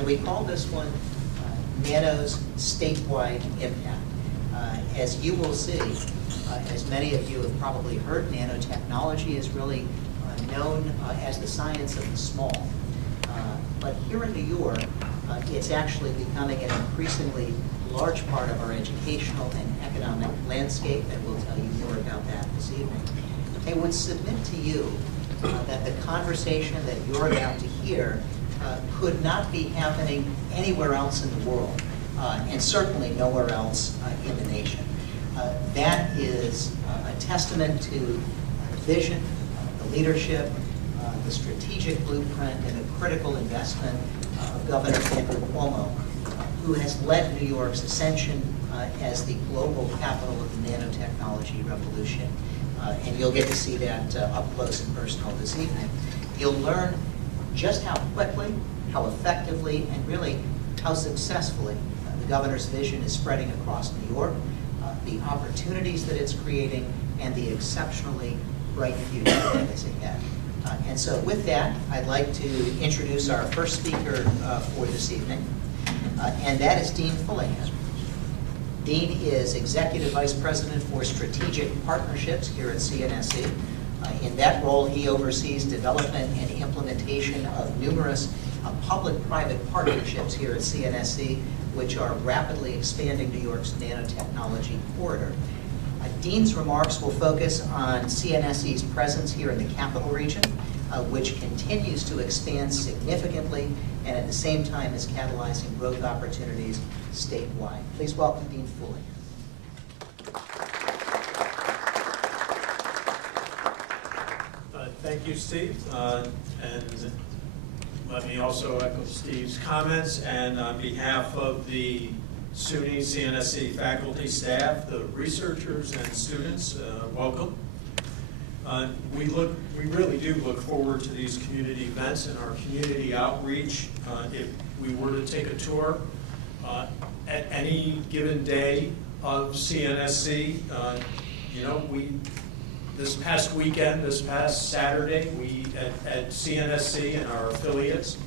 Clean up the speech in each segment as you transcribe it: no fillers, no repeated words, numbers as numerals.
And we call this one Nano's Statewide Impact. As you will see, as many of you have probably heard, nanotechnology is really known as the science of the small. But here in New York, it's actually becoming an increasingly large part of our educational and economic landscape, and we'll tell you more about that this evening. I would submit to you that the conversation that you're about to hear could not be happening anywhere else in the world, and certainly nowhere else in the nation. That is a testament to the vision, the leadership, the strategic blueprint, and the critical investment of Governor Andrew Cuomo, who has led New York's ascension as the global capital of the nanotechnology revolution. And you'll get to see that up close and personal this evening. You'll learn just how quickly, how effectively, and really how successfully the governor's vision is spreading across New York, the opportunities that it's creating, and the exceptionally bright future that is ahead. And so with that, I'd like to introduce our first speaker for this evening, and that is Dean Fuleihan. Dean is Executive Vice President for Strategic Partnerships here at CNSE. In that role, he oversees development and implementation of numerous public-private partnerships here at CNSE, which are rapidly expanding New York's nanotechnology corridor. Dean's remarks will focus on CNSE's presence here in the capital region, which continues to expand significantly and at the same time is catalyzing growth opportunities statewide. Please welcome Dean Fuleihan. Thank you, Steve. And let me also echo Steve's comments. And on behalf of the SUNY CNSE faculty, staff, the researchers, and students, welcome. We really do look forward to these community events and our community outreach. If we were to take a tour at any given day of CNSE, this past weekend, this past Saturday, we at CNSE and our affiliates,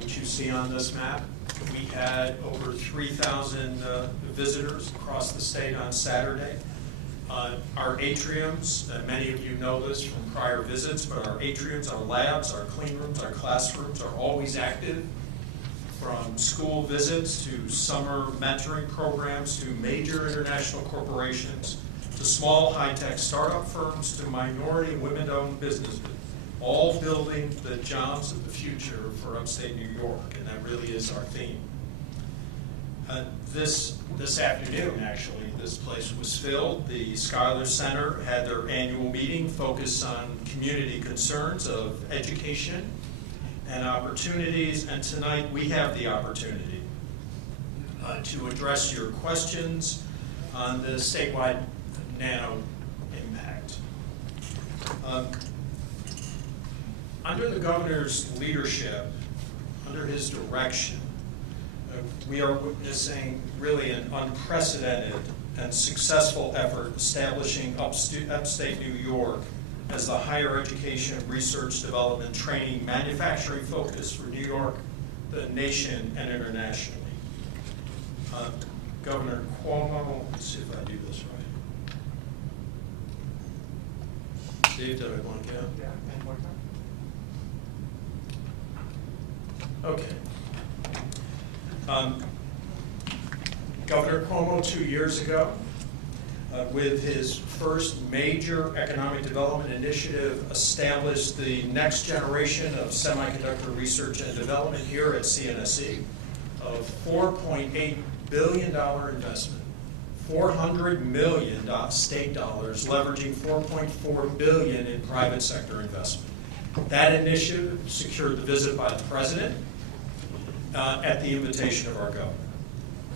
which you see on this map, we had over 3,000 visitors across the state on Saturday. Our atriums, many of you know this from prior visits, but our atriums, our labs, our clean rooms, our classrooms are always active, from school visits to summer mentoring programs to major international corporations to small high-tech startup firms to minority women-owned businesses, all building the jobs of the future for upstate New York, and that really is our theme. This afternoon, actually, this place was filled. The Schuyler Center had their annual meeting focused on community concerns of education and opportunities, and tonight we have the opportunity to address your questions on the statewide Nano Impact. Under the governor's leadership, under his direction, we are witnessing really an unprecedented and successful effort establishing upstate New York as the higher education, research, development, training, manufacturing focus for New York, the nation, and internationally. Governor Cuomo, let's see if I do this right. Steve, did I want to get? Yeah, and more time. Okay. Governor Cuomo 2 years ago, with his first major economic development initiative, established the next generation of semiconductor research and development here at CNSE of $4.8 billion investment, $400 million state dollars, leveraging $4.4 billion in private sector investment. That initiative secured the visit by the president at the invitation of our governor.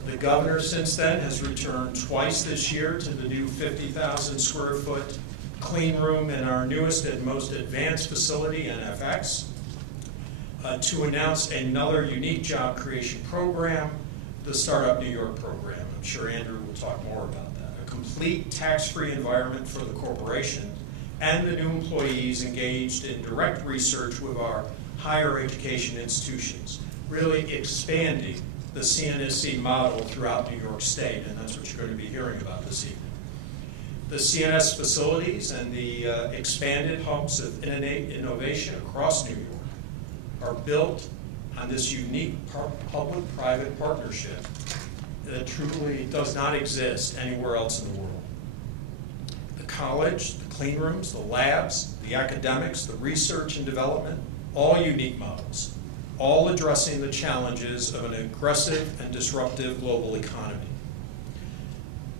The governor since then has returned twice this year to the new 50,000 square foot clean room in our newest and most advanced facility, NFX, to announce another unique job creation program, the Startup New York program. I'm sure Andrew will talk more about that. A complete tax-free environment for the corporation and the new employees engaged in direct research with our higher education institutions. really expanding the CNSE model throughout New York State, and that's what you're going to be hearing about this evening. The CNS facilities and the expanded hubs of innovation across New York are built on this unique public-private partnership that truly does not exist anywhere else in the world. The college, the clean rooms, the labs, the academics, the research and development, all unique models, all addressing the challenges of an aggressive and disruptive global economy.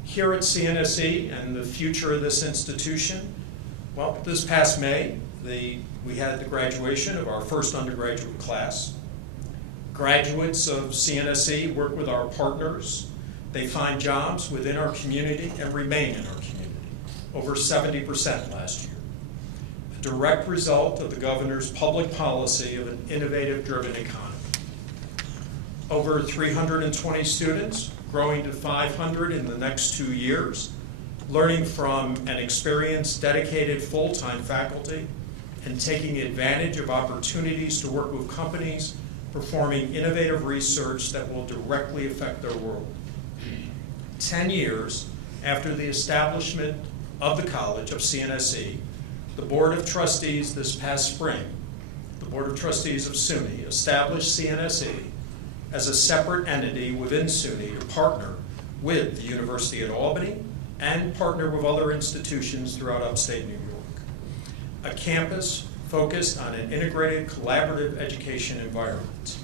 Here at CNSE and the future of this institution, well, this past May, we had the graduation of our first undergraduate class. Graduates of CNSE work with our partners. They find jobs within our community and remain in our community, over 70% last year. A direct result of the governor's public policy of an innovative-driven economy. Over 320 students, growing to 500 in the next 2 years, learning from an experienced, dedicated, full-time faculty, and taking advantage of opportunities to work with companies performing innovative research that will directly affect their world. 10 years after the establishment of the College of CNSE, the Board of Trustees this past spring, the Board of Trustees of SUNY established CNSE as a separate entity within SUNY to partner with the University at Albany and partner with other institutions throughout upstate New York. A campus focused on an integrated collaborative education environment.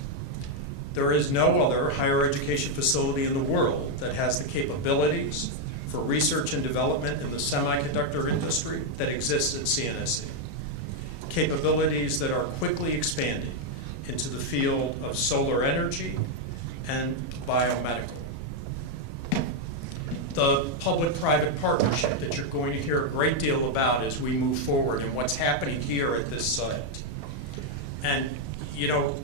There is no other higher education facility in the world that has the capabilities for research and development in the semiconductor industry that exists at CNSE. Capabilities that are quickly expanding into the field of solar energy and biomedical. The public-private partnership that you're going to hear a great deal about as we move forward and what's happening here at this site. And, you know,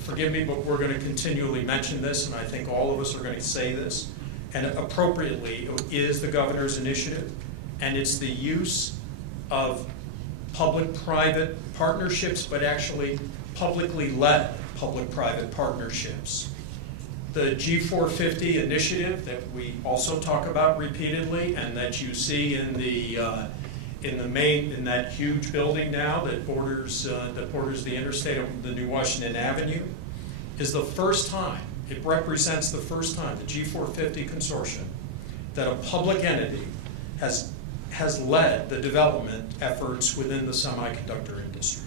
forgive me, but we're going to continually mention this, and I think all of us are going to say this, and appropriately, it is the governor's initiative, and it's the use of public-private partnerships, but actually publicly led public-private partnerships. The G450 initiative that we also talk about repeatedly, and that you see in that huge building now that borders the interstate of the New Washington Avenue, is the first time. It represents the first time the G450 consortium that a public entity has led the development efforts within the semiconductor industry.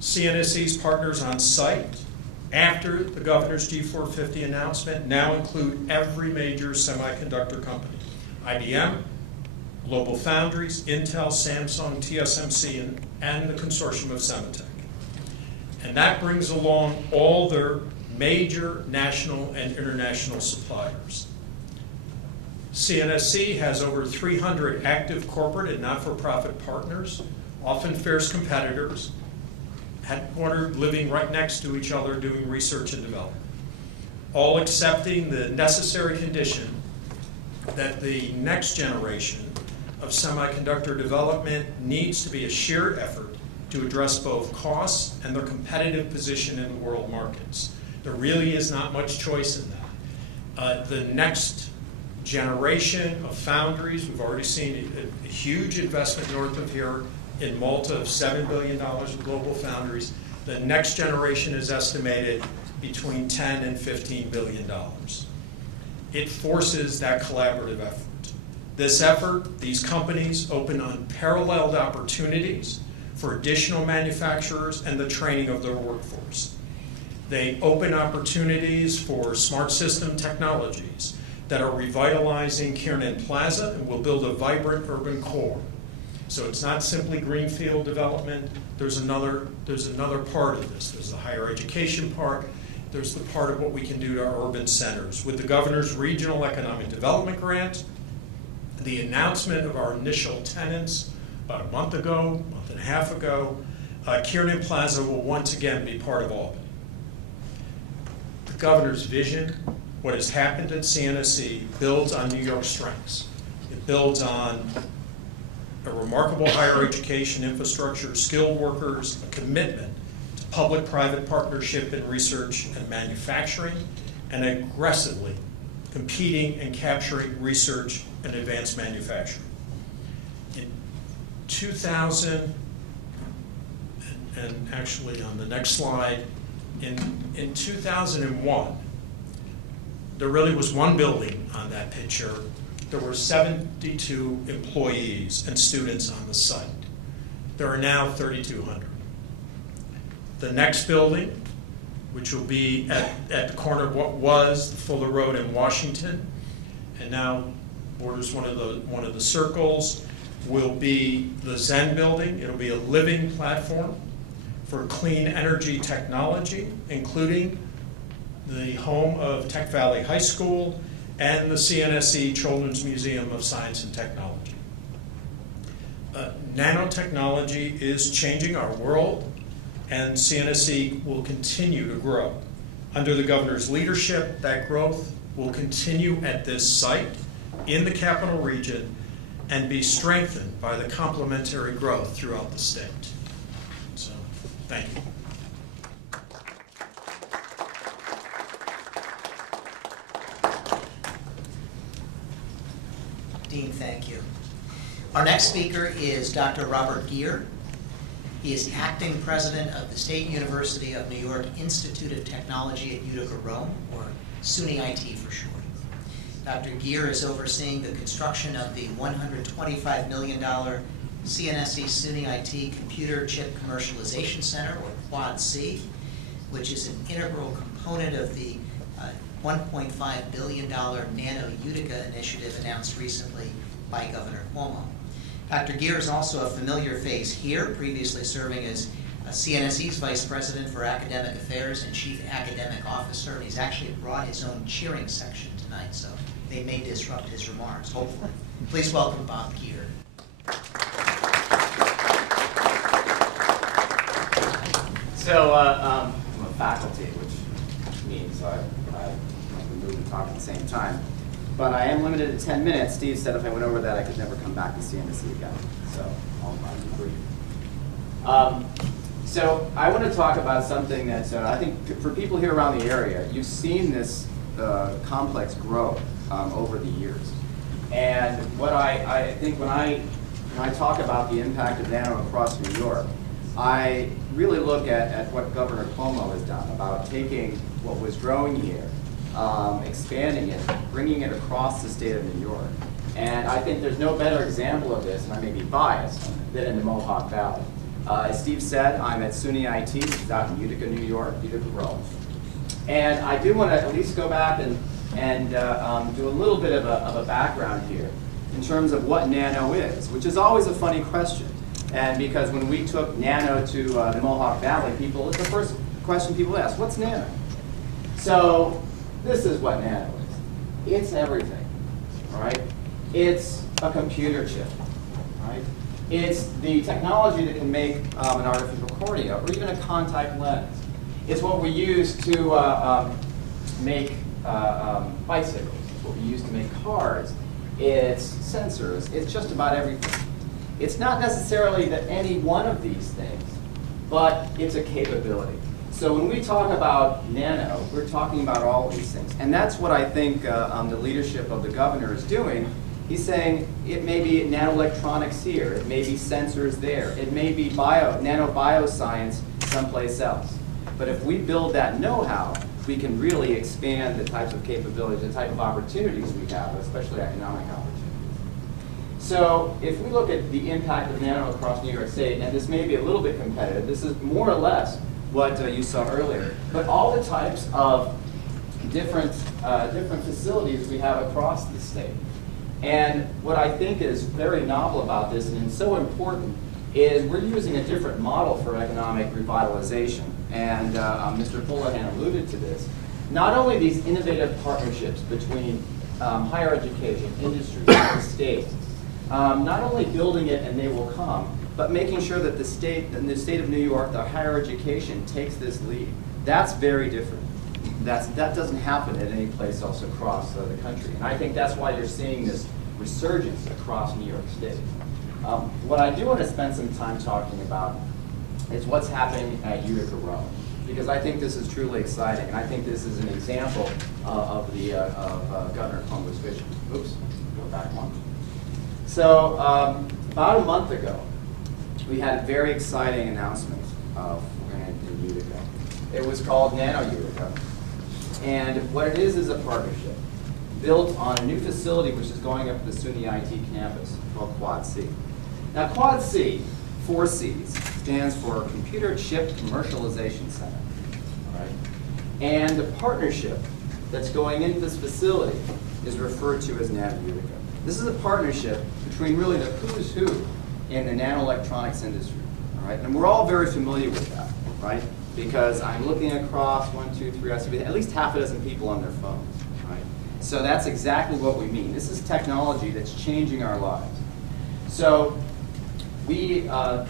CNSE's partners on site after the governor's G450 announcement now include every major semiconductor company: IBM, Global Foundries, Intel, Samsung, TSMC, and the consortium of Semitech. And that brings along all their major national and international suppliers. CNSE has over 300 active corporate and not-for-profit partners, often fierce competitors, headquartered living right next to each other doing research and development, all accepting the necessary condition that the next generation of semiconductor development needs to be a shared effort to address both costs and their competitive position in the world markets. There really is not much choice in that. The next generation of foundries, we've already seen a huge investment north of here in Malta of $7 billion with Global Foundries. The next generation is estimated between $10 and $15 billion. It forces that collaborative effort. This effort, these companies open unparalleled opportunities for additional manufacturers and the training of their workforce. They open opportunities for smart system technologies that are revitalizing Kiernan Plaza and will build a vibrant urban core. So it's not simply greenfield development. There's another part of this. There's the higher education part. There's the part of what we can do to our urban centers. With the governor's regional economic development grant, the announcement of our initial tenants about a month and a half ago, Kiernan Plaza will once again be part of Albany. The governor's vision, what has happened at CNSE, builds on New York's strengths. It builds on a remarkable higher education infrastructure, skilled workers, a commitment to public-private partnership in research and manufacturing, and aggressively competing and capturing research and advanced manufacturing. In 2000, and actually on the next slide, in 2001, there really was one building on that picture. There were 72 employees and students on the site. There are now 3,200. The next building, which will be at the corner of what was Fuller Road in Washington, and now borders one of the circles, will be the Zen building. It'll be a living platform for clean energy technology, including the home of Tech Valley High School and the CNSE Children's Museum of Science and Technology. Nanotechnology is changing our world, and CNSE will continue to grow. Under the governor's leadership, that growth will continue at this site in the capital region and be strengthened by the complementary growth throughout the state. So, thank you. Dean, thank you. Our next speaker is Dr. Robert Geer. He is the acting president of the State University of New York Institute of Technology at Utica, Rome, or SUNYIT for short. Dr. Geer is overseeing the construction of the $125 million CNSE SUNYIT Computer Chip Commercialization Center, or Quad C, which is an integral component of the $1.5 billion Nano Utica initiative announced recently by Governor Cuomo. Dr. Geer is also a familiar face here, previously serving as CNSE's Vice President for Academic Affairs and Chief Academic Officer. He's actually brought his own cheering section tonight, so they may disrupt his remarks, hopefully. Please welcome Bob Geer. So I'm a faculty, which means I move and talk at the same time. But I am limited to 10 minutes. Steve said if I went over that, I could never come back to CNSE again. So I'll be brief. So I want to talk about something that I think for people here around the area, you've seen this complex grow over the years. And what I think when I talk about the impact of nano across New York, I really look at what Governor Cuomo has done about taking what was growing here, expanding it, bringing it across the state of New York. And I think there's no better example of this, and I may be biased, than in the Mohawk Valley. As Steve said, I'm at SUNYIT, which is out in Utica, New York, Utica, Rome. And I do want to at least go back and do a little bit of a background here in terms of what nano is, which is always a funny question. And because when we took nano to the Mohawk Valley, it's the first question people ask, what's nano? So this is what nano is. It's everything, right? It's a computer chip, right? It's the technology that can make an artificial cornea or even a contact lens. It's what we use to make bicycles. It's what we use to make cars. It's sensors. It's just about everything. It's not necessarily that any one of these things, but it's a capability. So when we talk about nano, we're talking about all of these things. And that's what I think the leadership of the governor is doing. He's saying it may be nanoelectronics here, it may be sensors there, it may be nanobioscience someplace else. But if we build that know-how, we can really expand the types of capabilities, the type of opportunities we have, especially economic opportunities. So if we look at the impact of nano across New York State, and this may be a little bit competitive, this is more or less what you saw earlier, but all the types of different facilities we have across the state. And what I think is very novel about this, and it's so important, is we're using a different model for economic revitalization. And Mr. Fuleihan alluded to this. Not only these innovative partnerships between higher education, industry, and the state, not only building it and they will come, but making sure that the state, in the state of New York, the higher education takes this lead. That's very different. That doesn't happen at any place else across the country. And I think that's why you're seeing this resurgence across New York State. What I do want to spend some time talking about is what's happening at Utica, Rome. Because I think this is truly exciting, and I think this is an example of Governor Cuomo's vision. Oops, go back one. So about a month ago, we had a very exciting announcement in Utica. It was called Nano Utica, and what it is a partnership built on a new facility which is going up at the SUNYIT campus called Quad C. Now Quad C, 4 C's, stands for Computer Chip Commercialization Center. All right? And the partnership that's going into this facility is referred to as Nano Utica. This is a partnership between really the who's who in the nanoelectronics industry. All right? And we're all very familiar with that, right? Because I'm looking across 1, 2, 3, I see at least half a dozen people on their phones. Right? So that's exactly what we mean. This is technology that's changing our lives. So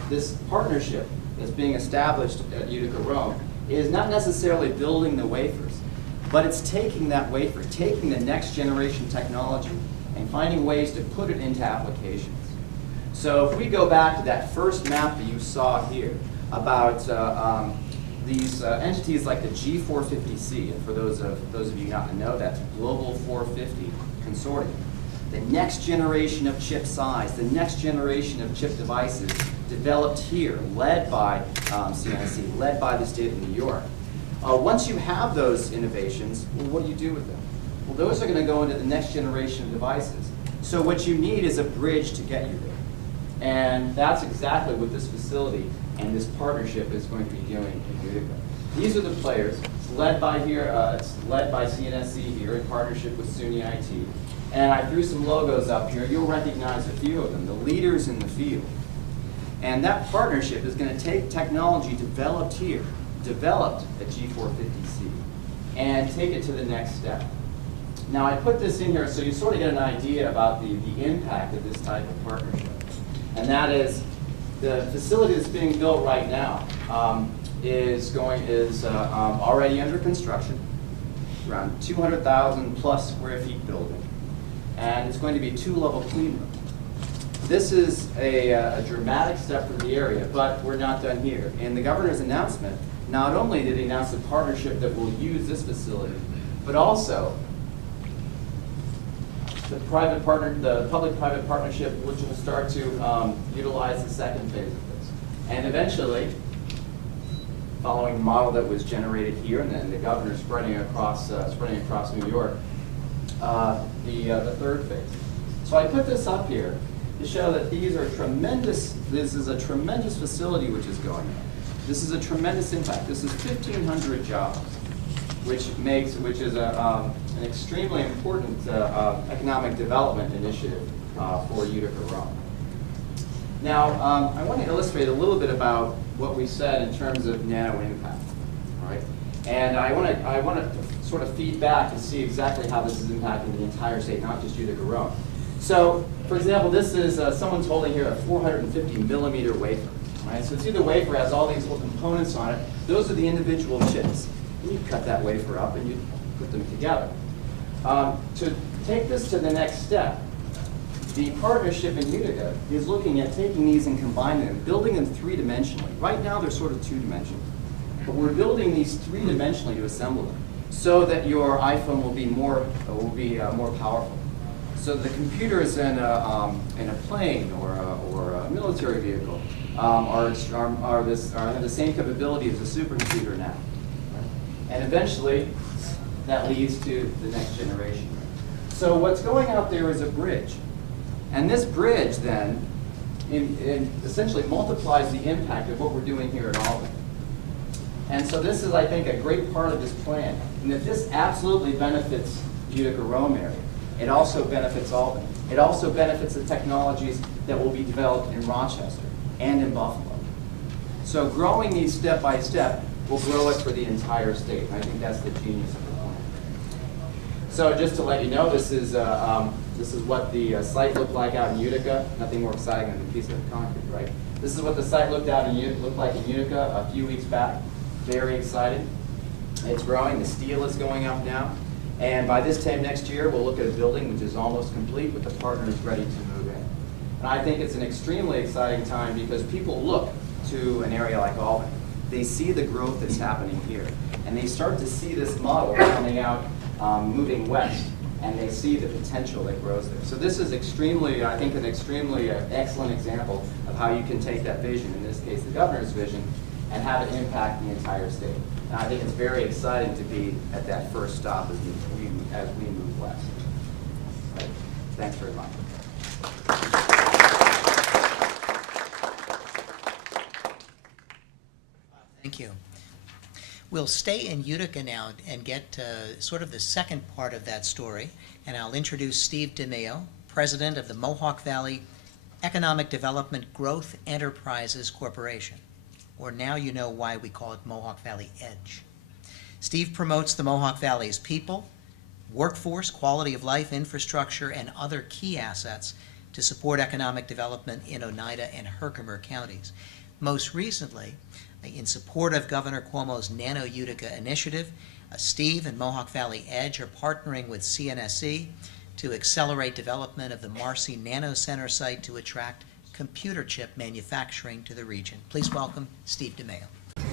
this partnership that's being established at Utica, Rome, is not necessarily building the wafers, but it's taking that wafer, taking the next generation technology, and finding ways to put it into applications. So if we go back to that first map that you saw here about these entities like the G450C, and for those of you not to know, that's Global 450 Consortium. The next generation of chip size, the next generation of chip devices developed here, led by CNSE, led by the state of New York. Once you have those innovations, well, what do you do with them? Well, those are going to go into the next generation of devices. So what you need is a bridge to get you there. And that's exactly what this facility and this partnership is going to be doing in Utica. These are the players. It's led by CNSE here in partnership with SUNYIT. And I threw some logos up here. You'll recognize a few of them, the leaders in the field. And that partnership is going to take technology developed here, developed at G450C, and take it to the next step. Now I put this in here so you sort of get an idea about the impact of this type of partnership. And that is the facility that's being built right now is already under construction, around 200,000 plus square feet building. And it's going to be a 2-level clean room. This is a dramatic step for the area, but we're not done here. In the governor's announcement, not only did he announce a partnership that will use this facility, but also the public-private partnership, which will start to utilize the second phase of this. And eventually, following the model that was generated here, and then the governor spreading across New York, the third phase. So I put this up here to show that these are tremendous. This is a tremendous facility which is going on. This is a tremendous impact. This is 1,500 jobs, which is an extremely important economic development initiative for Utica, Rome. Now, I want to illustrate a little bit about what we said in terms of Nano Impact. All right? And I want to sort of feed back and see exactly how this is impacting the entire state, not just Utica, Rome. So, for example, this is someone's holding here a 450 millimeter wafer. Right? So see the wafer has all these little components on it. Those are the individual chips. And you cut that wafer up and you put them together. To take this to the next step, the partnership in Utica is looking at taking these and combining them, building them 3-dimensionally. Right now they're sort of 2-dimensional. But we're building these 3-dimensionally to assemble them so that your iPhone will be more powerful. So the computers in a plane or a military vehicle have the same capability as a supercomputer now. Right? And eventually, that leads to the next generation. So what's going out there is a bridge. And this bridge then essentially multiplies the impact of what we're doing here at Albany. And so this is, I think, a great part of this plan, and that this absolutely benefits Utica, Rome area. It also benefits Albany. It also benefits the technologies that will be developed in Rochester and in Buffalo. So growing these step by step will grow it for the entire state. And I think that's the genius of the plan. So just to let you know, this is what the site looked like out in Utica. Nothing more exciting than a piece of concrete, right? This is what the site looked like in Utica a few weeks back. Very exciting. It's growing. The steel is going up now. And by this time next year, we'll look at a building which is almost complete with the partners ready to move in. And I think it's an extremely exciting time because people look to an area like Albany. They see the growth that's happening here, and they start to see this model coming out, moving west, and they see the potential that grows there. So this is extremely, I think, an extremely excellent example of how you can take that vision, in this case the governor's vision, and have it impact the entire state. And I think it's very exciting to be at that first stop as we move west. Right. Thanks very much. Thank you. We'll stay in Utica now and get sort of the second part of that story, and I'll introduce Steve DiMeo, president of the Mohawk Valley Economic Development Growth Enterprises Corporation, or now you know why we call it Mohawk Valley Edge. Steve promotes the Mohawk Valley's people, workforce, quality of life, infrastructure, and other key assets to support economic development in Oneida and Herkimer counties. Most recently, in support of Governor Cuomo's Nano Utica initiative, Steve and Mohawk Valley Edge are partnering with CNSE to accelerate development of the Marcy NanoCenter site to attract computer chip manufacturing to the region. Please welcome Steve DiMeo.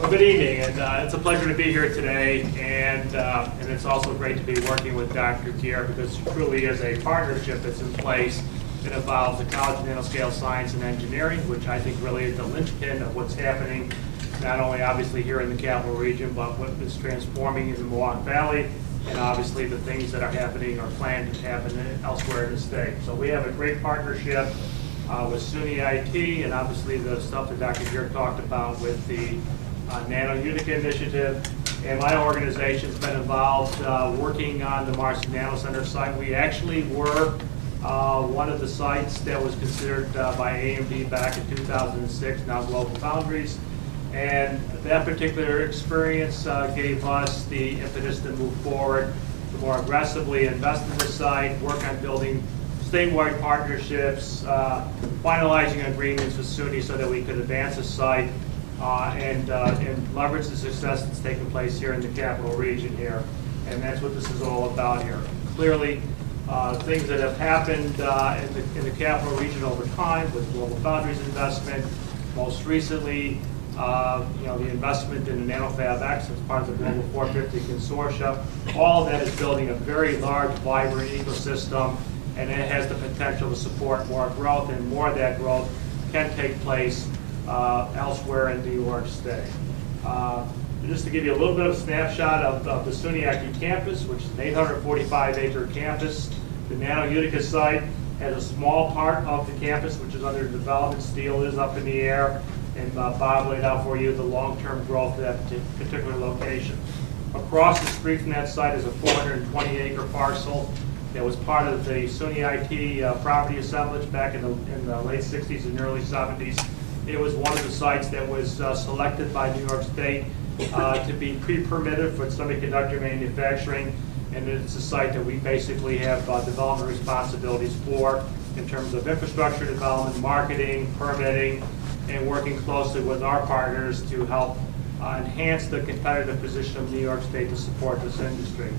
Well, good evening, and it's a pleasure to be here today, and it's also great to be working with Dr. Geer, because it truly is a partnership that's in place that involves the College of Nanoscale Science and Engineering, which I think really is the linchpin of what's happening, not only obviously here in the capital region, but what is transforming in the Mohawk Valley, and obviously the things that are happening or planned to happen elsewhere in the state. So we have a great partnership with SUNYIT, and obviously the stuff that Dr. Geer talked about with the Nano Utica initiative, and my organization's been involved working on the Marcy NanoCenter site. We actually were one of the sites that was considered by AMD back in 2006, now Global Foundries, and that particular experience gave us the impetus to move forward, to more aggressively invest in the site, work on building statewide partnerships, finalizing agreements with SUNY so that we could advance the site and leverage the success that's taken place here in the capital region here. And that's what this is all about here. Clearly, things that have happened in the capital region over time with Global Foundries investment, most recently, the investment in the NanoFab X as part of the Global 450 Consortia. All of that is building a very large, vibrant ecosystem, and it has the potential to support more growth, and more of that growth can take place elsewhere in New York State. Just to give you a little bit of a snapshot of the Sunyac Campus, which is an 845-acre campus. The Nano Utica site has a small part of the campus which is under development. Steel is up in the air, and Bob laid out for you the long-term growth of that particular location. Across the street from that site is a 420-acre parcel that was part of the SUNYIT property assemblage back in the late 60s and early 70s. It was one of the sites that was selected by New York State to be pre-permitted for semiconductor manufacturing, and it's a site that we basically have development responsibilities for in terms of infrastructure development, marketing, permitting, and working closely with our partners to help enhance the competitive position of New York State to support this industry.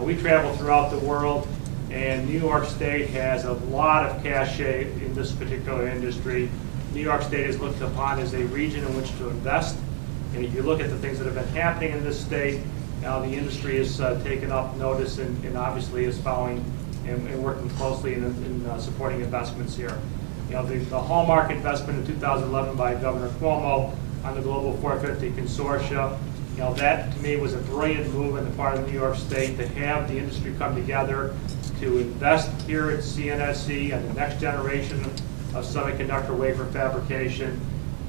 We travel throughout the world, and New York State has a lot of cachet in this particular industry. New York State is looked upon as a region in which to invest, and if you look at the things that have been happening in this state, now the industry has taken up notice and obviously is following and working closely in supporting investments here. The hallmark investment in 2011 by Governor Cuomo on the Global 450 Consortia, that to me was a brilliant move on the part of New York State to have the industry come together to invest here at CNSE on the next generation of semiconductor wafer fabrication.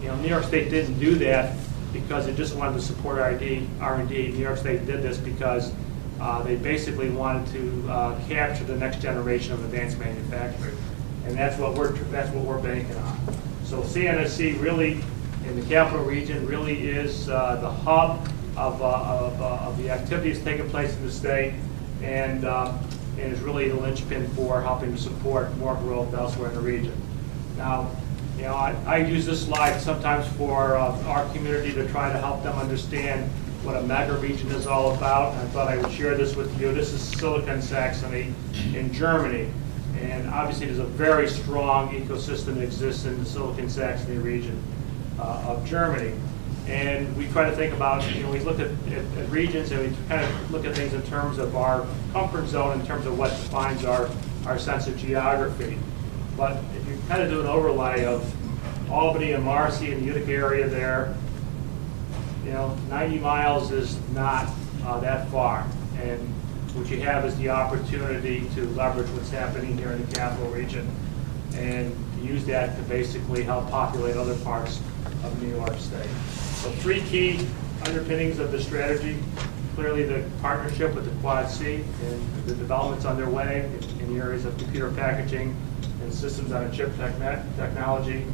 New York State didn't do that because it just wanted to support R&D. New York State did this because they basically wanted to capture the next generation of advanced manufacturing, and that's what we're banking on. So CNSE really, in the capital region, really is the hub of the activities taking place in the state, and is really the linchpin for helping to support more growth elsewhere in the region. Now, I use this slide sometimes for our community to try to help them understand what a mega region is all about. And I thought I would share this with you. This is Silicon Saxony in Germany. And obviously there's a very strong ecosystem that exists in the Silicon Saxony region. of Germany. And we try to think about, we look at regions and we kind of look at things in terms of our comfort zone, in terms of what defines our sense of geography. But if you kind of do an overlay of Albany and Marcy and the Utica area there, 90 miles is not that far. And what you have is the opportunity to leverage what's happening here in the capital region and use that to basically help populate other parts of New York State. So 3 key underpinnings of the strategy. Clearly the partnership with the Quad C and the developments underway in the areas of computer packaging and systems on a chip technology.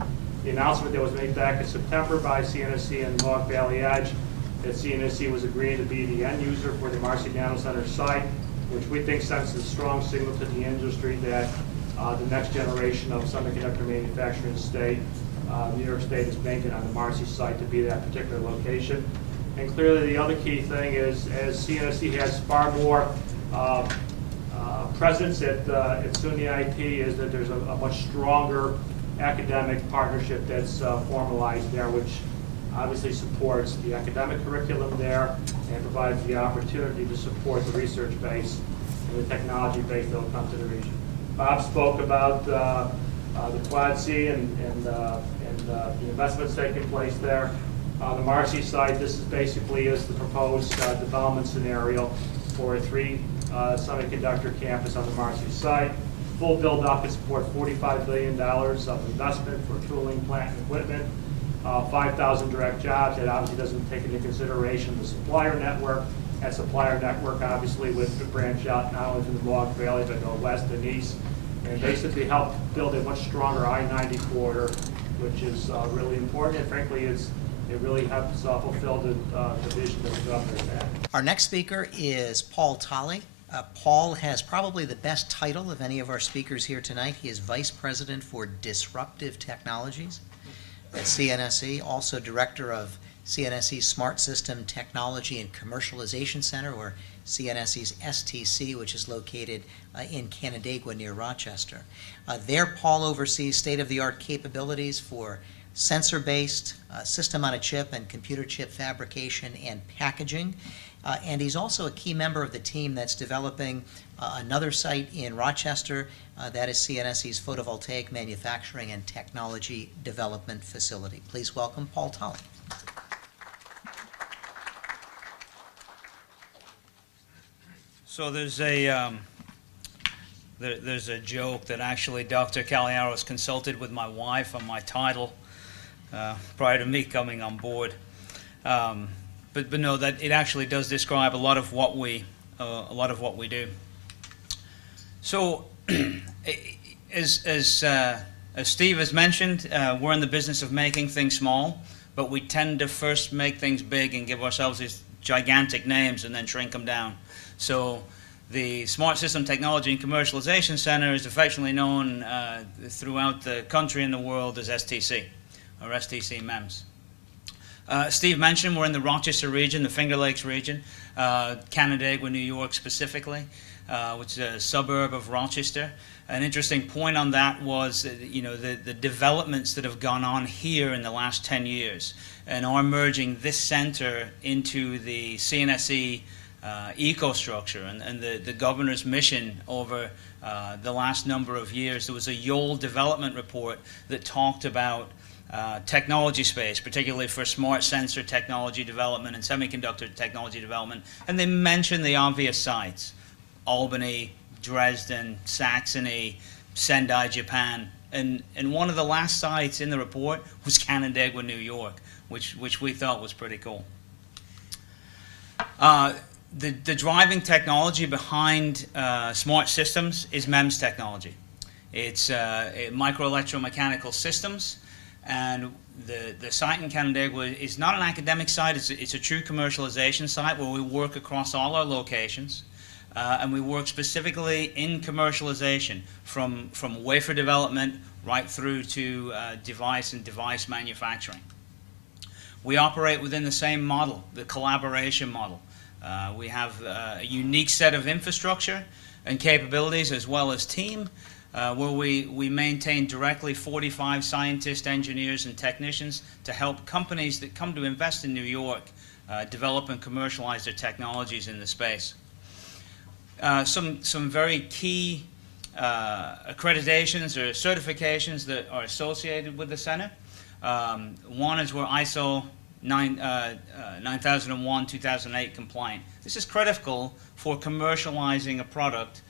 The announcement that was made back in September by CNSE and Mohawk Valley Edge that CNSE was agreeing to be the end user for the Marcy NanoCenter site, which we think sends a strong signal to the industry that the next generation of semiconductor manufacturing state, New York State is banking on the Marcy site to be that particular location. And clearly the other key thing is, as CNSE has far more presence at SUNYIT, is that there's a much stronger academic partnership that's formalized there, which obviously supports the academic curriculum there and provides the opportunity to support the research base and the technology base that will come to the region. Bob spoke about the Quad C and the investments taking place there. On the Marcy site, this is basically the proposed development scenario for a 3 semiconductor campus on the Marcy site. Full build-out could support $45 billion of investment for tooling, plant, and equipment, 5,000 direct jobs. That obviously doesn't take into consideration the supplier network. That supplier network obviously would branch out not only to the Mohawk Valley, but go west and east, and basically help build a much stronger I-90 corridor, which is really important, and frankly, it really helps fulfill the vision that the governor's had. Our next speaker is Paul Tolley. Paul has probably the best title of any of our speakers here tonight. He is Vice President for Disruptive Technologies at CNSE, also Director of CNSE's Smart System Technology and Commercialization Center, or CNSE's STC, which is located in Canandaigua near Rochester. There, Paul oversees state-of-the-art capabilities for sensor-based, system-on-a-chip, and computer chip fabrication and packaging. And he's also a key member of the team that's developing another site in Rochester, that is CNSE's Photovoltaic Manufacturing and Technology Development Facility. Please welcome Paul Tolley. So there's a joke that actually Dr. Caliaros consulted with my wife on my title prior to me coming on board. But no, that it actually does describe a lot of what we do. So, as Steve has mentioned, we're in the business of making things small, but we tend to first make things big and give ourselves these gigantic names and then shrink them down. So, the Smart System Technology and Commercialization Center is affectionately known throughout the country and the world as STC, or STC MEMS. Steve mentioned we're in the Rochester region, the Finger Lakes region, Canandaigua, New York specifically, which is a suburb of Rochester. An interesting point on that was, the developments that have gone on here in the last 10 years and are merging this center into the CNSE ecostructure and the governor's mission over the last number of years. There was a YOL development report that talked about technology space, particularly for smart sensor technology development and semiconductor technology development, and they mentioned the obvious sites: Albany, Dresden, Saxony, Sendai, Japan, and one of the last sites in the report was Canandaigua, New York, which we thought was pretty cool. The driving technology behind smart systems is MEMS technology. It's microelectromechanical systems. And the site in Canandaigua is not an academic site, it's a true commercialization site where we work across all our locations, and we work specifically in commercialization from wafer development right through to device and device manufacturing. We operate within the same model, the collaboration model. We have a unique set of infrastructure and capabilities as well as team, where we maintain directly 45 scientists, engineers, and technicians to help companies that come to invest in New York develop and commercialize their technologies in the space. Some very key accreditations or certifications that are associated with the center. One is we're ISO 9001, 2008 compliant. This is critical for commercializing a product,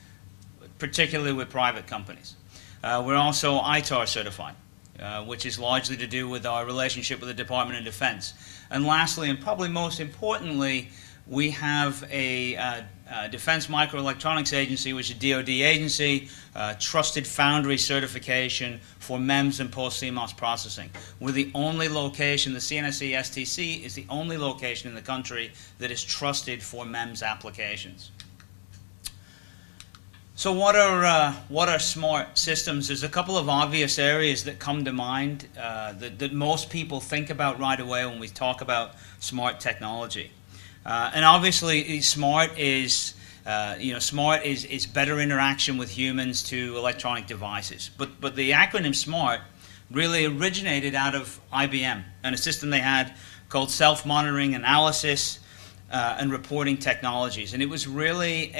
particularly with private companies. We're also ITAR certified, which is largely to do with our relationship with the Department of Defense. And lastly, and probably most importantly, we have a Defense Microelectronics Agency, which is a DoD agency, trusted foundry certification for MEMS and post-CMOS processing. We're the only location, the CNSE STC is the only location in the country that is trusted for MEMS applications. So what are smart systems? There's a couple of obvious areas that come to mind that most people think about right away when we talk about smart technology. And obviously, smart is better interaction with humans to electronic devices. But the acronym SMART really originated out of IBM and a system they had called Self-Monitoring Analysis and Reporting Technologies. And it was really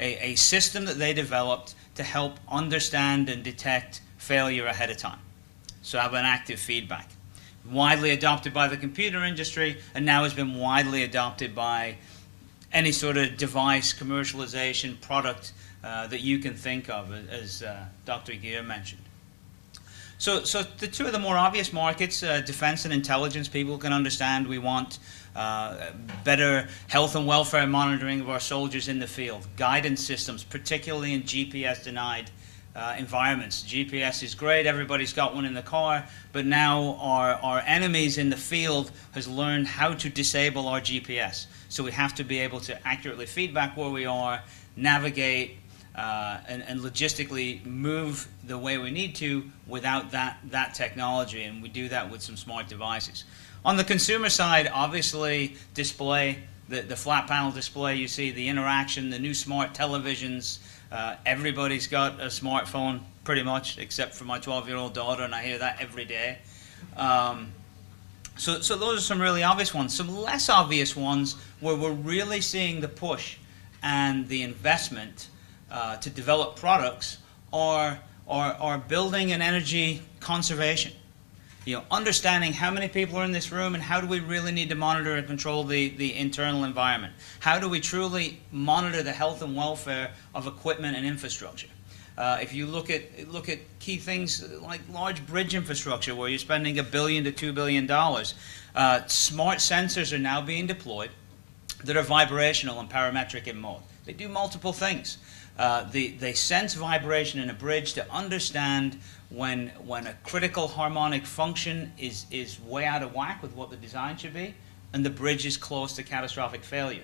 a system that they developed to help understand and detect failure ahead of time. So have an active feedback. Widely adopted by the computer industry, and now has been widely adopted by any sort of device commercialization product that you can think of, as Dr. Geer mentioned. So the two of the more obvious markets, defense and intelligence, people can understand we want better health and welfare monitoring of our soldiers in the field, guidance systems, particularly in GPS-denied environments. GPS is great, everybody's got one in the car, but now our enemies in the field has learned how to disable our GPS. So we have to be able to accurately feedback where we are, navigate, and logistically move the way we need to without that technology, and we do that with some smart devices. On the consumer side, obviously display, the flat panel display, you see the interaction, the new smart televisions. Everybody's got a smartphone pretty much, except for my 12-year-old daughter, and I hear that every day. So those are some really obvious ones. Some less obvious ones where we're really seeing the push and the investment to develop products are building and energy conservation. Understanding how many people are in this room and how do we really need to monitor and control the internal environment. How do we truly monitor the health and welfare of equipment and infrastructure? If you look at key things like large bridge infrastructure where you're spending $1 billion to $2 billion, smart sensors are now being deployed that are vibrational and parametric in mode. They do multiple things. They sense vibration in a bridge to understand when a critical harmonic function is way out of whack with what the design should be, and the bridge is close to catastrophic failure.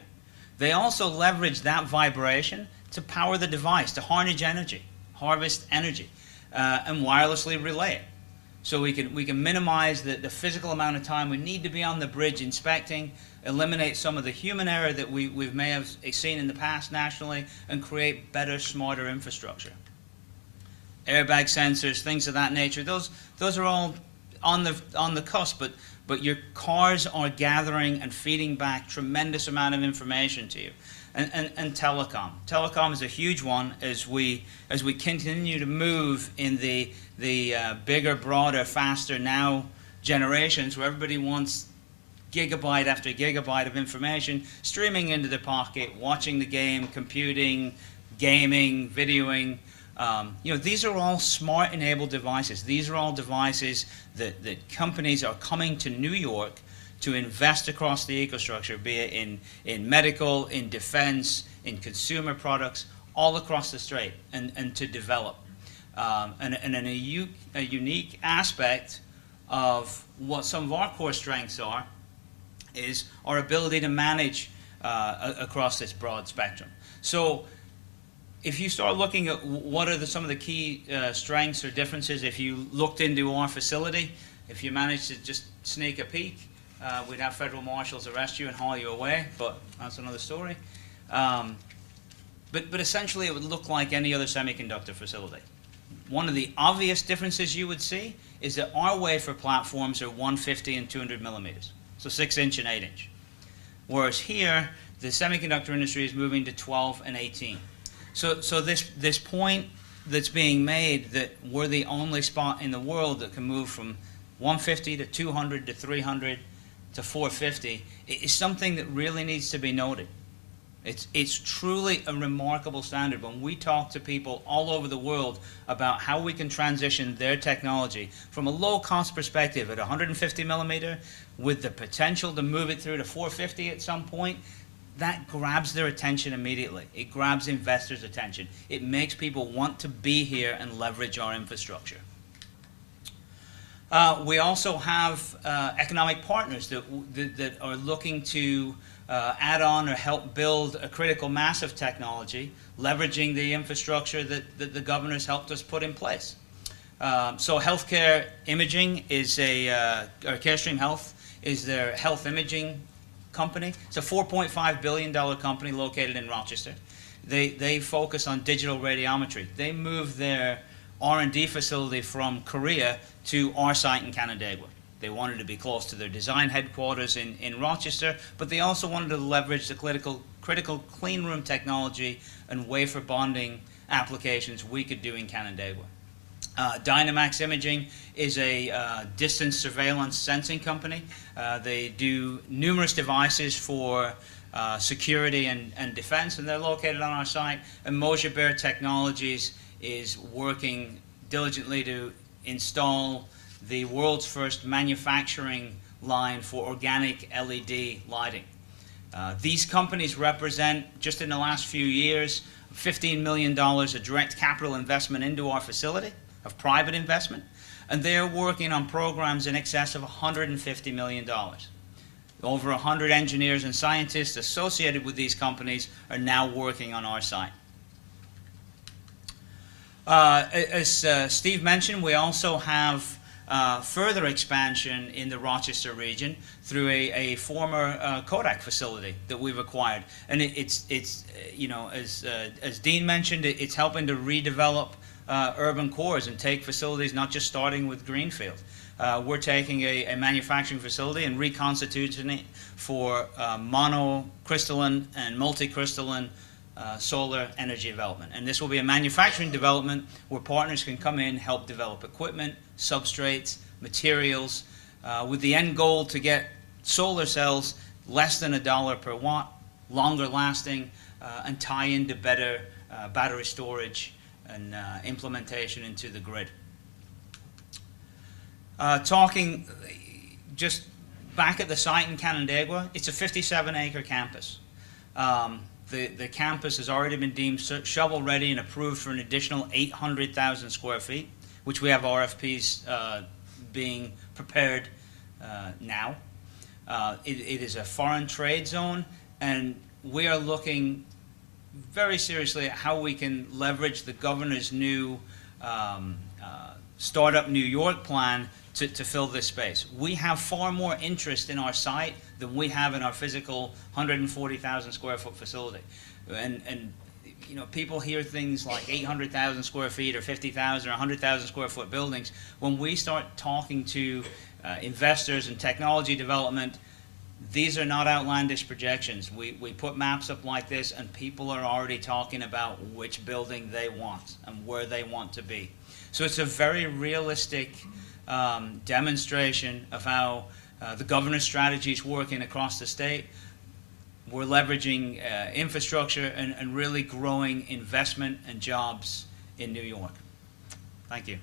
They also leverage that vibration to power the device, to harvest energy, and wirelessly relay it. So we can minimize the physical amount of time we need to be on the bridge inspecting, eliminate some of the human error that we may have seen in the past nationally, and create better, smarter infrastructure. Airbag sensors, things of that nature, those are all on the cusp, but your cars are gathering and feeding back tremendous amount of information to you. And telecom. Telecom is a huge one as we continue to move in the bigger, broader, faster now generations where everybody wants gigabyte after gigabyte of information streaming into their pocket, watching the game, computing, gaming, videoing. These are all smart-enabled devices. These are all devices that companies are coming to New York to invest across the ecosystem, be it in medical, in defense, in consumer products, all across the strait, and to develop. And a unique aspect of what some of our core strengths are is our ability to manage across this broad spectrum. So if you start looking at what are some of the key strengths or differences, if you looked into our facility, if you managed to just sneak a peek, we'd have federal marshals arrest you and haul you away, but that's another story. But essentially it would look like any other semiconductor facility. one of the obvious differences you would see is that our wafer platforms are 150 and 200 millimeters, so 6-inch and 8-inch. Whereas here, the semiconductor industry is moving to 12 and 18. So this point that's being made that we're the only spot in the world that can move from 150 to 200 to 300 to 450 is something that really needs to be noted. It's truly a remarkable standard. When we talk to people all over the world about how we can transition their technology from a low-cost perspective at 150 millimeter with the potential to move it through to 450 at some point, that grabs their attention immediately. It grabs investors' attention. It makes people want to be here and leverage our infrastructure. We also have economic partners that are looking to add on or help build a critical mass of technology, leveraging the infrastructure that the governor's helped us put in place. So healthcare imaging is or Carestream Health is their health imaging company. It's a $4.5 billion company located in Rochester. They focus on digital radiometry. They moved their R&D facility from Korea to our site in Canandaigua. They wanted to be close to their design headquarters in Rochester, but they also wanted to leverage the critical clean room technology and wafer bonding applications we could do in Canandaigua. Dynamax Imaging is a distance surveillance sensing company. They do numerous devices for security and defense, and they're located on our site. And Bear Technologies is working diligently to install the world's first manufacturing line for organic LED lighting. These companies represent, just in the last few years, $15 million of direct capital investment into our facility, of private investment, and they're working on programs in excess of $150 million. Over 100 engineers and scientists associated with these companies are now working on our site. As Steve mentioned, we also have further expansion in the Rochester region through a former Kodak facility that we've acquired, and it's you know, as Dean mentioned, it's helping to redevelop urban cores and take facilities not just starting with greenfield. We're taking a manufacturing facility and reconstituting it for monocrystalline and multicrystalline solar energy development. And this will be a manufacturing development where partners can come in, help develop equipment, substrates, materials, with the end goal to get solar cells less than $1 per watt, longer lasting, and tie into better battery storage and implementation into the grid. Talking just back at the site in Canandaigua, it's a 57-acre campus. The campus has already been deemed shovel-ready and approved for an additional 800,000 square feet, which we have RFPs being prepared now. It is a foreign trade zone, and we are looking very seriously at how we can leverage the governor's new Startup New York plan to fill this space. We have far more interest in our site than we have in our physical 140,000 square foot facility. And you know, people hear things like 800,000 square feet or 50,000 or 100,000 square foot buildings. When we start talking to investors and technology development, these are not outlandish projections. We put maps up like this, and people are already talking about which building they want and where they want to be. So it's a very realistic demonstration of how the governor's strategy is working across the state. We're leveraging infrastructure and really growing investment and jobs in New York. Thank you.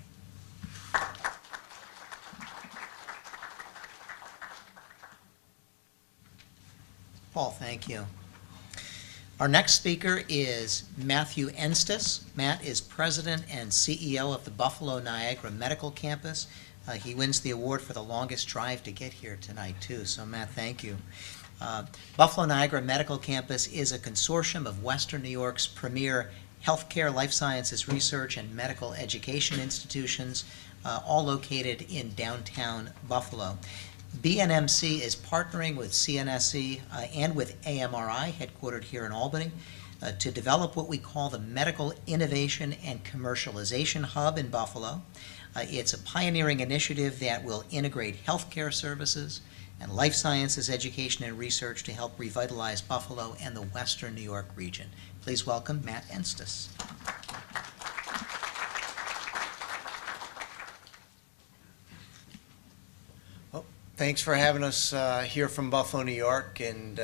Paul, thank you. Our next speaker is Matthew Enstis. Matt is president and CEO of the Buffalo Niagara Medical Campus. He wins the award for the longest drive to get here tonight, too. So, Matt, thank you. Buffalo Niagara Medical Campus is a consortium of Western New York's premier healthcare, life sciences research, and medical education institutions, all located in downtown Buffalo. BNMC is partnering with CNSE and with AMRI, headquartered here in Albany, to develop what we call the Medical Innovation and Commercialization Hub in Buffalo. It's a pioneering initiative that will integrate healthcare services and life sciences education and research to help revitalize Buffalo and the Western New York region. Please welcome Matt Enstis. Well, thanks for having us here from Buffalo, New York, and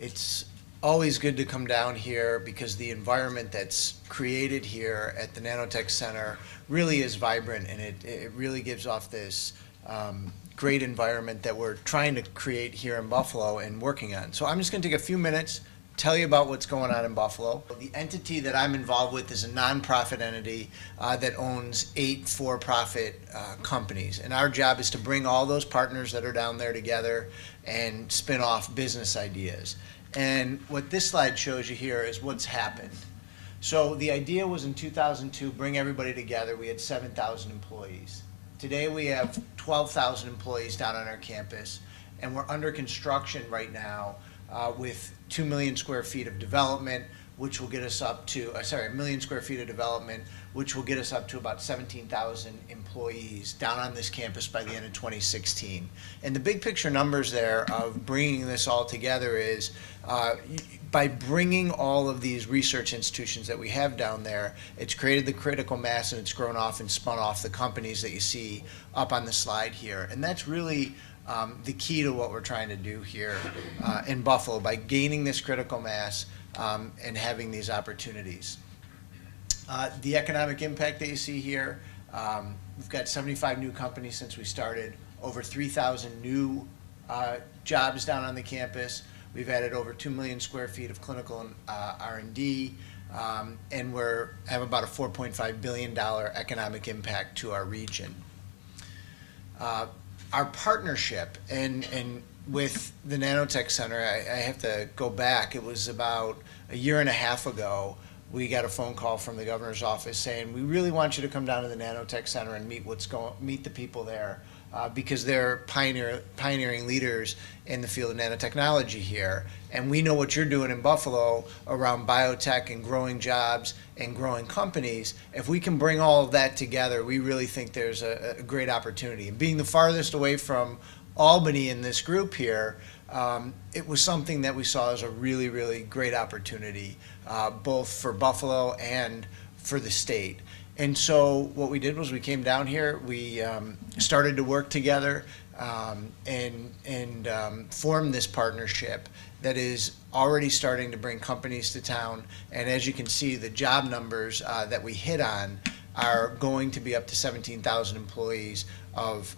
it's always good to come down here because the environment that's created here at the Nanotech Center really is vibrant, and it really gives off this great environment that we're trying to create here in Buffalo and working on. So I'm just going to take a few minutes, tell you about what's going on in Buffalo. The entity that I'm involved with is a nonprofit entity that owns 8 for-profit companies. And our job is to bring all those partners that are down there together and spin off business ideas. And what this slide shows you here is what's happened. So the idea was in 2002, bring everybody together. We had 7,000 employees. Today we have 12,000 employees down on our campus, and we're under construction right now with 2 million square feet of development, which will get us up to, 1 million square feet of development, which will get us up to about 17,000 employees down on this campus by the end of 2016. And the big picture numbers there of bringing this all together is by bringing all of these research institutions that we have down there, it's created the critical mass, and it's grown off and spun off the companies that you see up on the slide here. And that's really the key to what we're trying to do here in Buffalo by gaining this critical mass and having these opportunities. The economic impact that you see here, we've got 75 new companies since we started, over 3,000 new jobs down on the campus. We've added over 2 million square feet of clinical R&D, and we have about a $4.5 billion economic impact to our region. Our partnership and with the Nanotech Center, I have to go back. It was about a year and a half ago. We got a phone call from the governor's office saying, we really want you to come down to the Nanotech Center and meet the people there because they're pioneering leaders in the field of nanotechnology here. And we know what you're doing in Buffalo around biotech and growing jobs and growing companies. If we can bring all of that together, we really think there's a great opportunity. And being the farthest away from Albany in this group here, it was something that we saw as a really, really great opportunity, both for Buffalo and for the state. And so what we did was we came down here, we started to work together and form this partnership that is already starting to bring companies to town. And as you can see, the job numbers that we hit on are going to be up to 17,000 employees of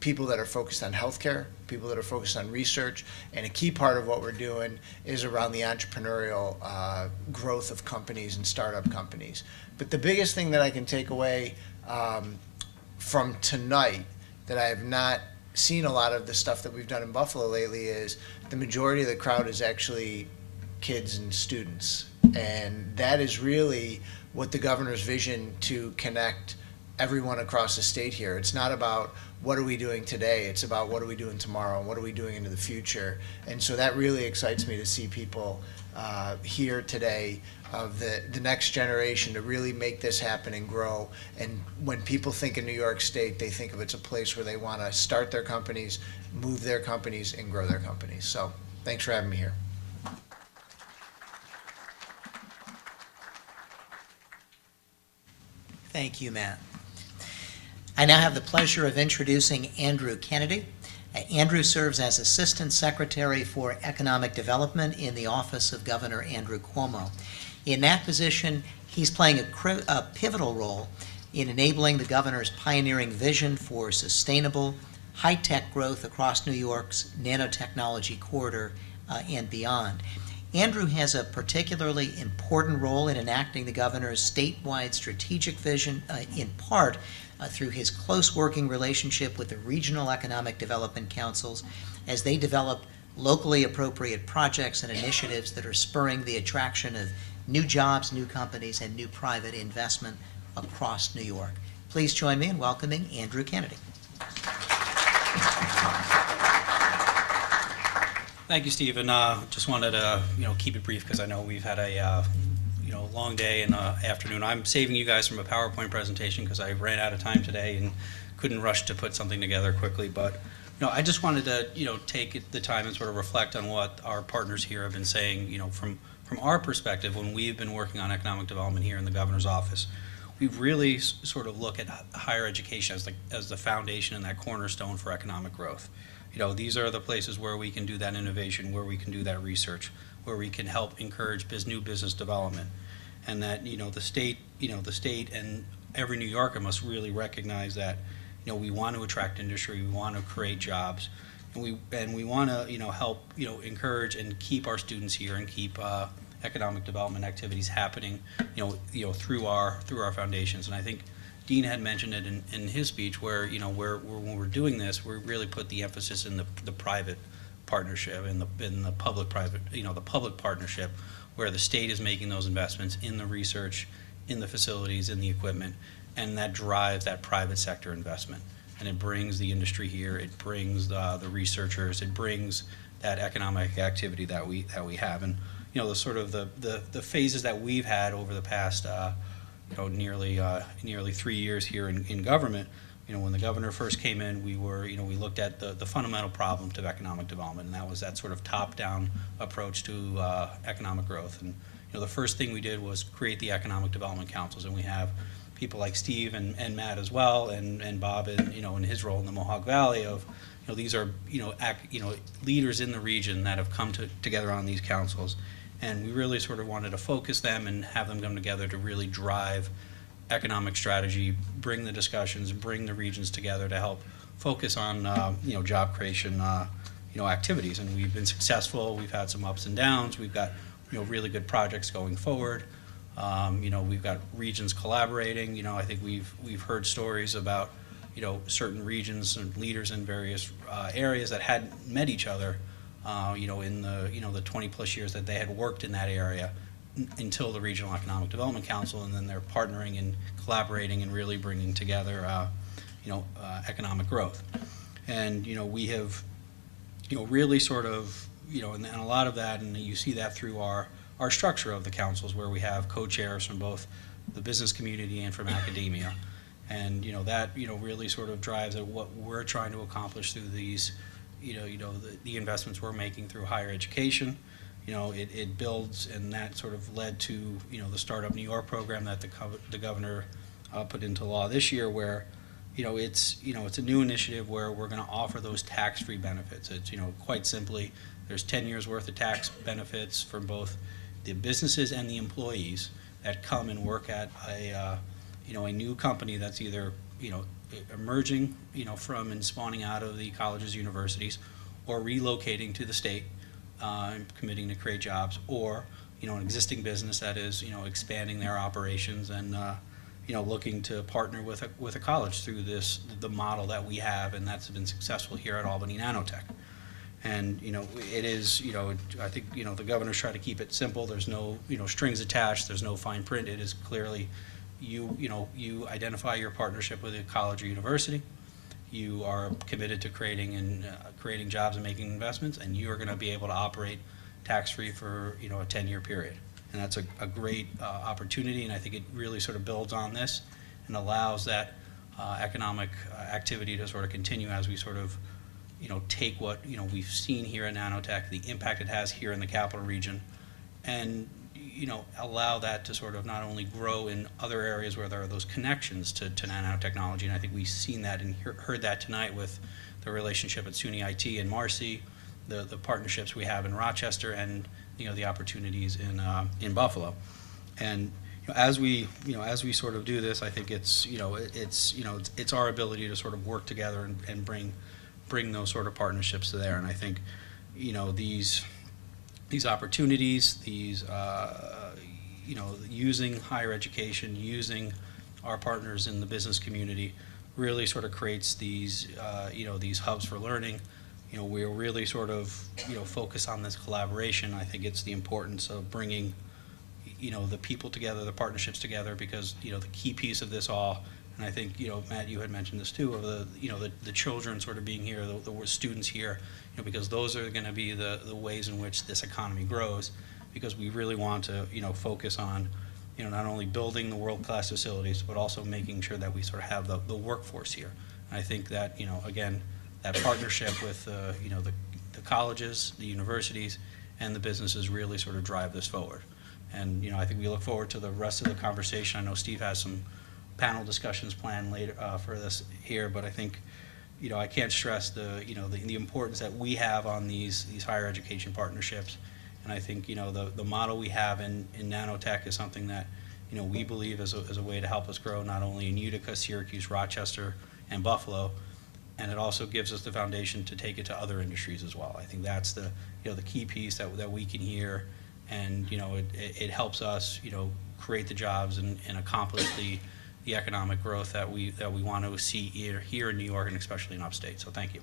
people that are focused on healthcare, people that are focused on research, and a key part of what we're doing is around the entrepreneurial growth of companies and startup companies. But the biggest thing that I can take away from tonight that I have not seen a lot of the stuff that we've done in Buffalo lately is the majority of the crowd is actually kids and students. And that is really what the governor's vision to connect everyone across the state here. It's not about what are we doing today, it's about what are we doing tomorrow and what are we doing into the future. And so that really excites me to see people here today of the next generation to really make this happen and grow. And when people think of New York State, they think of it's a place where they want to start their companies, move their companies, and grow their companies. So thanks for having me here. Thank you, Matt. I now have the pleasure of introducing Andrew Kennedy. Andrew serves as Assistant Secretary for Economic Development in the Office of Governor Andrew Cuomo. In that position, he's playing a pivotal role in enabling the governor's pioneering vision for sustainable, high-tech growth across New York's nanotechnology corridor and beyond. Andrew has a particularly important role in enacting the governor's statewide strategic vision, in part through his close working relationship with the regional economic development councils as they develop locally appropriate projects and initiatives that are spurring the attraction of new jobs, new companies, and new private investment across New York. Please join me in welcoming Andrew Kennedy. Thank you, Steve, and just wanted to keep it brief because I know we've had a long day and afternoon. I'm saving you guys from a PowerPoint presentation because I ran out of time today and couldn't rush to put something together quickly. But I just wanted to take the time and sort of reflect on what our partners here have been saying. From our perspective, when we've been working on economic development here in the governor's office, we've really sort of look at higher education as the foundation and that cornerstone for economic growth. These are the places where we can do that innovation, where we can do that research, where we can help encourage new business development, and that the state and every New Yorker must really recognize that we want to attract industry, we want to create jobs, and we want to help encourage and keep our students here and keep economic development activities happening through our foundations. And I think Dean had mentioned it in his speech, where when we're doing this, we really put the emphasis in the private partnership, in the public-private, the public partnership, where the state is making those investments in the research, in the facilities, in the equipment, and that drives that private sector investment. And it brings the industry here, it brings the researchers, it brings that economic activity that we have. And the sort of the phases that we've had over the past nearly 3 years here in government. When the governor first came in, we looked at the fundamental problems of economic development, and that was that sort of top-down approach to economic growth. And the first thing we did was create the economic development councils, and we have people like Steve and Matt as well, and Bob in his role in the Mohawk Valley of these are leaders in the region that have come together on these councils. And we really sort of wanted to focus them and have them come together to really drive economic strategy, bring the discussions, bring the regions together to help focus on job creation activities. And we've been successful. We've had some ups and downs. We've got really good projects going forward. We've got regions collaborating. I think we've heard stories about certain regions and leaders in various areas that hadn't met each other in the 20 plus years that they had worked in that area until the Regional Economic Development Council, and then they're partnering and collaborating and really bringing together economic growth. And we have really sort of and a lot of that, and you see that through our structure of the councils, where we have co-chairs from both the business community and from academia. And that really sort of drives at what we're trying to accomplish through these the investments we're making through higher education. It builds, and that sort of led to the Startup New York program that the governor put into law this year, where it's a new initiative where we're going to offer those tax-free benefits. It's quite simply, there's 10 years worth of tax benefits from both the businesses and the employees that come and work at a new company that's either emerging from and spawning out of the colleges, universities, or relocating to the state and committing to create jobs, or an existing business that is expanding their operations and looking to partner with a college through the model that we have, and that's been successful here at Albany Nanotech. And it is I think the governor's trying to keep it simple. There's no strings attached. There's no fine print. It is clearly you identify your partnership with a college or university. You are committed to creating jobs and making investments, and you are going to be able to operate tax-free for a 10-year period. And that's a great opportunity, and I think it really sort of builds on this and allows that economic activity to sort of continue as we sort of take what we've seen here at Nanotech, the impact it has here in the capital region, and allow that to sort of not only grow in other areas where there are those connections to nanotechnology. And I think we've seen that and heard that tonight with the relationship at SUNYIT and Marcy, the partnerships we have in Rochester, and the opportunities in Buffalo. And as we sort of do this, I think it's our ability to sort of work together and bring those sort of partnerships to there. And I think these opportunities, using higher education, using our partners in the business community, really sort of creates these hubs for learning. We're really sort of focus on this collaboration. I think it's the importance of bringing the people together, the partnerships together, because the key piece of this all, And I think, you know, Matt, you had mentioned this too, of the children sort of being here, the students here, you know, because those are going to be the ways in which this economy grows, because we really want to, you know, focus on, you know, not only building the world-class facilities, but also making sure that we sort of have the workforce here. And I think that, you know, again, that partnership with, you know, the colleges, the universities, and the businesses really sort of drive this forward. And, you know, I think we look forward to the rest of the conversation. I know Steve has some panel discussions planned later for this here, but I think, you know, I can't stress the importance that we have on these higher education partnerships. And I think, you know, the model we have in nanotech is something that, you know, we believe is a way to help us grow not only in Utica, Syracuse, Rochester, and Buffalo, and it also gives us the foundation to take it to other industries as well. I think that's the, you know, the key piece that we can hear, and, you know, it helps us, you know, create the jobs and accomplish the economic growth that we want to see here in New York, and especially in upstate. So thank you.